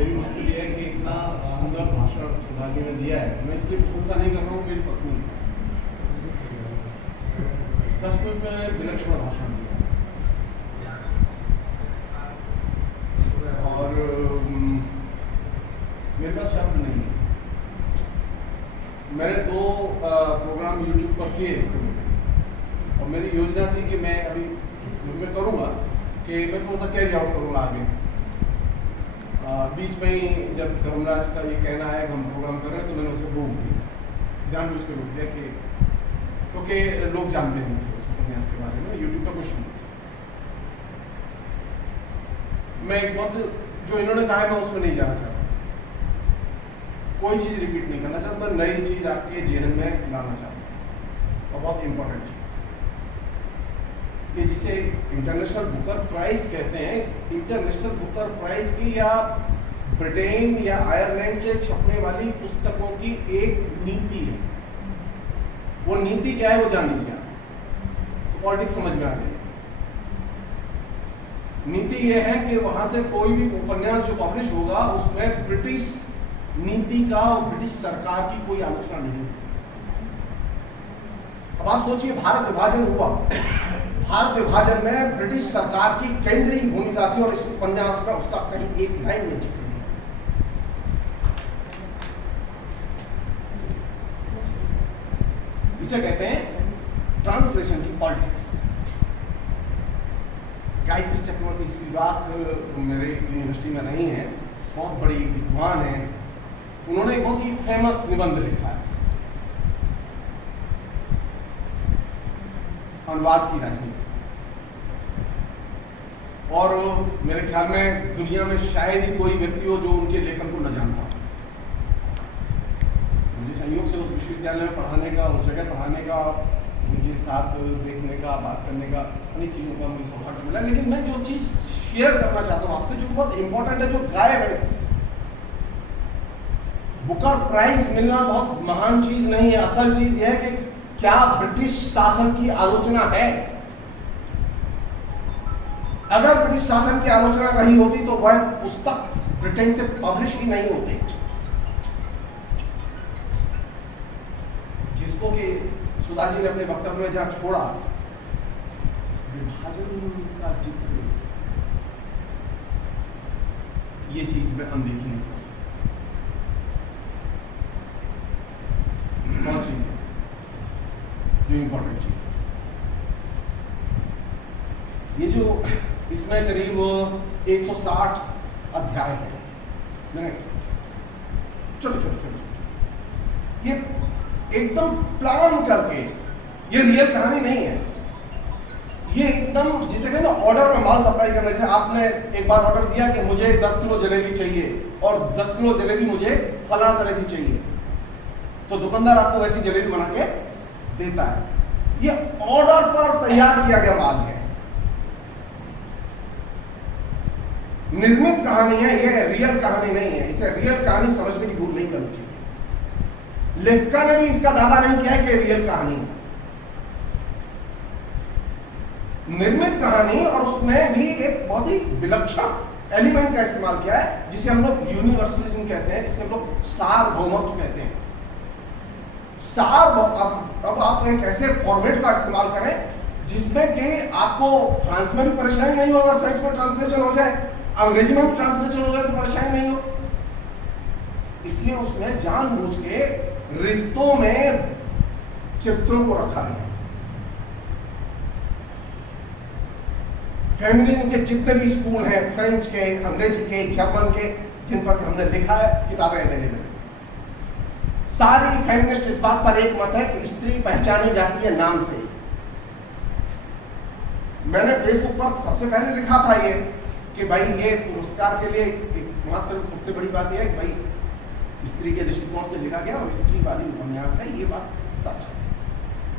मेरी मुश्किल ये है कि इतना सुंदर भाषण सुधाजी ने दिया है। मैं इसकी प्रशंसा नहीं कर रहा हूँ, मेरी पत्नी सचमुच में विलक्षण भाषण दिया और मेरे पास शब्द नहीं है। मैंने 2 प्रोग्राम यूट्यूब पर किए इसके और मेरी योजना थी कि मैं अभी मैं करूँगा कि मैं थोड़ा सा कैरी आउट करूँगा आगे। बीच में ही जब धर्मराज का ये कहना है कि हम प्रोग्राम कर रहे हैं तो मैंने उसे रोक दिया, जानबूझ के रोक दिया कि क्योंकि लोग जानते नहीं थे उस उपन्यास के बारे में, यूट्यूब पर कुछ नहीं। मैं एक बहुत जो इन्होंने कहा है मैं उसमें नहीं जाना चाहता, कोई चीज़ रिपीट नहीं करना चाहता, मैं नई चीज़ आपके जेहन में लाना चाहता हूँ। और बहुत इंपॉर्टेंट चीज़ कि जिसे इंटरनेशनल बुकर प्राइज कहते हैं, इस इंटरनेशनल बुकर प्राइज की या ब्रिटेन या आयरलैंड से छपने वाली पुस्तकों की एक नीति है। वो नीति क्या है वो जान लीजिए आप, तो पॉलिटिक्स समझ में आ जाएगी। नीति ये है कि वहां से कोई भी उपन्यास जो पब्लिश होगा उसमें ब्रिटिश नीति का और ब्रिटिश सरकार की कोई आलोचना नहीं होगी। अब आप सोचिए, भारत विभाजन हुआ, भारत विभाजन में ब्रिटिश सरकार की केंद्रीय भूमिका थी और इस उपन्यास में उसका कहीं एक लाइन में जिक्र नहीं। इसे कहते हैं ट्रांसलेशन की पॉलिटिक्स। गायत्री चक्रवर्ती स्पिवाक मेरे यूनिवर्सिटी में रही हैं, बहुत बड़ी विद्वान है। उन्होंने एक बहुत ही फेमस निबंध लिखा है, अनुवाद की राजनीति। और मेरे ख्याल में दुनिया में शायद ही कोई व्यक्ति हो जो उनके लेखन को न जानता हो। मुझे संयोग से उस विश्वविद्यालय में पढ़ाने का, उस जगह पढ़ाने का, उनके साथ देखने का, बात करने का, अनेक चीज़ों का मुझे सौभाग्य मिला। लेकिन मैं जो चीज़ शेयर करना चाहता हूँ आपसे, जो बहुत इंपॉर्टेंट है, जो गायब है, बुकर प्राइज मिलना बहुत महान चीज नहीं है। असल चीज यह है कि क्या ब्रिटिश शासन की आलोचना है। अगर ब्रिटिश शासन की आलोचना रही होती तो वह पुस्तक ब्रिटेन से पब्लिश ही नहीं होती। जिसको कि सुधा जी ने अपने वक्तव्य में जहां छोड़ा, विभाजन का जिक्र, ये चीज में अनदेखी नहीं कर सकती। कौन चीज है जो इंपॉर्टेंट चीज? ये जो इसमें करीब 160 अध्याय है, मैंने चलो ये एकदम प्लान करके, ये रियल कहानी नहीं है। ये एकदम जिसे कहते ना ऑर्डर में माल सप्लाई करने से, आपने एक बार ऑर्डर दिया कि मुझे 10 किलो जलेबी चाहिए और 10 किलो जलेबी मुझे फला तरह की चाहिए, तो दुकानदार आपको वैसी जलेबी बना के देता है। ये ऑर्डर पर तैयार किया गया माल है, निर्मित कहानी है, ये रियल कहानी नहीं है। इसे रियल कहानी समझने की भूल नहीं करनी चाहिए। लेखिका ने भी इसका दावा नहीं किया है कि रियल कहानी है, निर्मित कहानी, और उसमें भी एक बहुत ही विलक्षण एलिमेंट का इस्तेमाल किया है जिसे हम लोग यूनिवर्सलिज्म कहते हैं, जिसे हम लोग सार्वभौमत्व कहते हैं। अब आप एक ऐसे फॉर्मेट का इस्तेमाल करें जिसमें कि आपको फ्रांस में भी परेशानी नहीं हो, अगर फ्रेंच में ट्रांसलेशन हो जाए, अंग्रेजी में भी ट्रांसलेशन हो जाए तो परेशानी नहीं हो। इसलिए उसमें जानबूझ के रिश्तों में चित्रों को रखा गया। फेमिनिन के जितने भी स्कूल हैं, फ्रेंच के, अंग्रेजी के, जर्मन के, जिन पर हमने लिखा है, किताबें अवेलेबल है, सारी फेमिनिस्ट इस बात पर एक मत है कि स्त्री पहचानी जाती है नाम से। मैंने फेसबुक पर सबसे पहले लिखा था ये कि भाई ये पुरस्कार के लिए एकमात्र सबसे बड़ी बात यह है कि भाई स्त्री के दृष्टिकोण से लिखा गया और स्त्रीवादी उपन्यास है, ये बात सच है।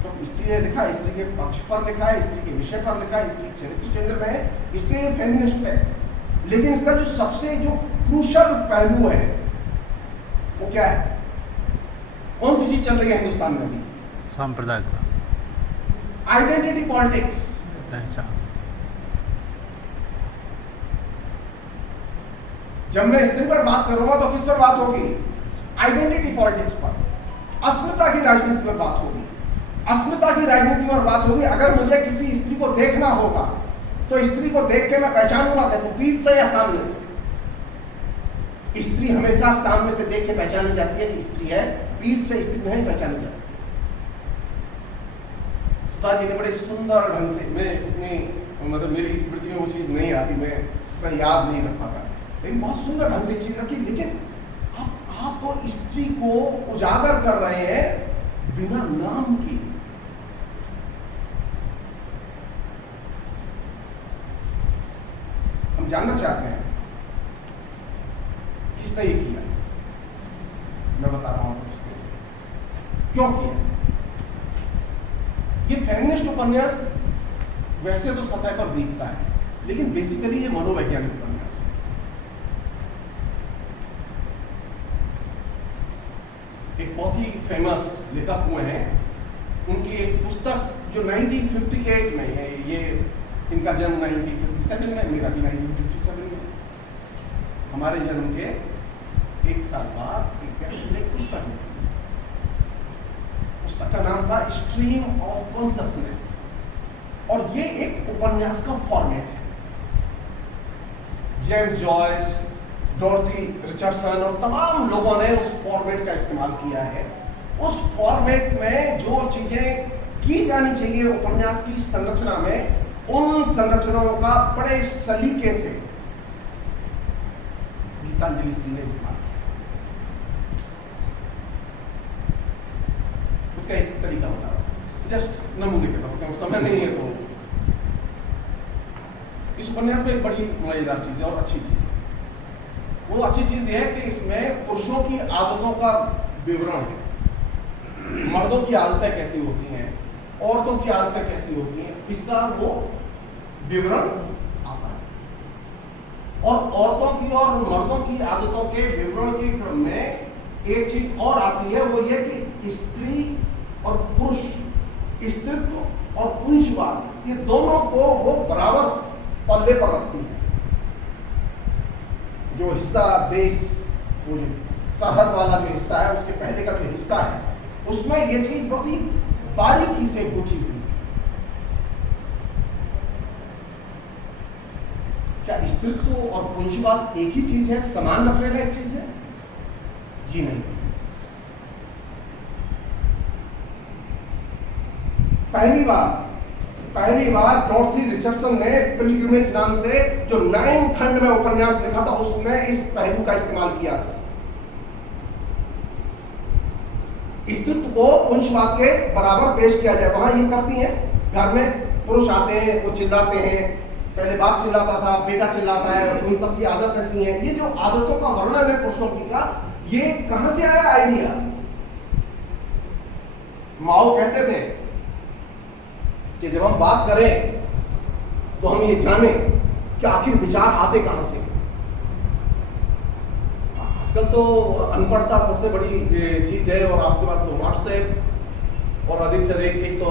तो स्त्री ने लिखा, स्त्री के पक्ष पर लिखा है, स्त्री के विषय पर लिखा है, स्त्री चरित्र केंद्र में है, इसलिए ये फेमिनिस्ट है। लेकिन इसका जो सबसे जो क्रूशल पहलू है वो क्या है? कौन सी चीज चल रही है हिंदुस्तान में भी? सांप्रदायिकता, आइडेंटिटी पॉलिटिक्स। जब मैं स्त्री पर बात करूंगा तो किस पर बात होगी? आइडेंटिटी पॉलिटिक्स पर, अस्मिता की राजनीति पर बात होगी। अस्मिता की राजनीति पर बात होगी। अगर मुझे किसी स्त्री को देखना होगा तो स्त्री को देख के मैं पहचानूंगा कैसे? पीठ से या सामने से? स्त्री हमेशा सामने से देख के पहचानी जाती है कि स्त्री है, पीठ से स्त्री नहीं पहचानी जाती। सुधा जी ने बड़े सुंदर ढंग से, मैं अपनी मतलब मेरी स्मृति में वो चीज नहीं आती, मैं याद नहीं रख पाता, लेकिन बहुत सुंदर ढंग से चीज रखी। लेकिन आप तो स्त्री को उजागर कर रहे हैं बिना नाम के। हम जानना चाहते हैं किसने ये किया। मैं बता रहा हूं किसने, क्यों किया। ये फेमिनिस्ट उपन्यास वैसे तो सतह पर दिखता है, लेकिन बेसिकली ये मनोवैज्ञानिक उपन्यास है। एक बहुत ही फेमस लेखक हुए हैं, उनकी एक पुस्तक जो 1958 में है, ये इनका जन्म 1957 में, मेरा भी 1957 में, हमारे जन्म के एक साल बाद एक व्यक्ति ने पुस्तक लिखी। पुस्तक का नाम था स्ट्रीम ऑफ कॉन्शसनेस, और ये एक उपन्यास का फॉर्मेट है। जेम्स जॉयस, डॉर्थी रिचर्डसन और तमाम लोगों ने उस फॉर्मेट का इस्तेमाल किया है। उस फॉर्मेट में जो चीजें की जानी चाहिए उपन्यास की संरचना में, उन संरचनाओं का बड़े सलीके से गीतांजलि सिंह ने इस्तेमाल किया। उसका एक तरीका बता रहा हूं, जस्ट नमूने के तौर पर, समय नहीं है तो। इस उपन्यास में एक बड़ी मजेदार चीज है और अच्छी चीज है। वो अच्छी चीज ये है कि इसमें पुरुषों की आदतों का विवरण है, मर्दों की आदतें कैसी होती हैं, औरतों की आदतें कैसी होती हैं, इसका वो विवरण आता है। और औरतों की और मर्दों की आदतों के विवरण के क्रम में एक चीज और आती है, वो ये कि स्त्री और पुरुष, स्त्रीत्व और पुंजवाद, ये दोनों को वो बराबर पल्ले पर रखती है। जो हिस्सा देश, वो जो सरहद वाला जो हिस्सा है, उसके पहले का जो हिस्सा है, उसमें ये चीज बहुत ही बारीकी से गुथी हुई। क्या स्त्रीत्व और पुंजवाद एक ही चीज है, समान रखने लायक चीज है? जी नहीं। पहली बार डॉर्थी रिचर्डसन ने पिलग्रिमेज नाम से जो 9 खंड में उपन्यास लिखा था, उसमें इस पहलू का इस्तेमाल किया था। स्त्रीत्व को पुंजवाद के बराबर पेश किया जाए। वहां ये करती हैं, घर में पुरुष आते हैं, वो चिल्लाते हैं, पहले बाप चिल्लाता था, बेटा चिल्लाता है, उन सब की आदत ऐसी है। ये जो आदतों का वर्णन है पुरुषों की का, ये कहां से आया आइडिया? माओ कहते थे कि जब हम बात करें तो हम ये जाने कि आखिर विचार आते कहां से। आजकल तो अनपढ़ता सबसे बड़ी चीज है, और आपके पास तो व्हाट्सएप और अधिक से अधिक 100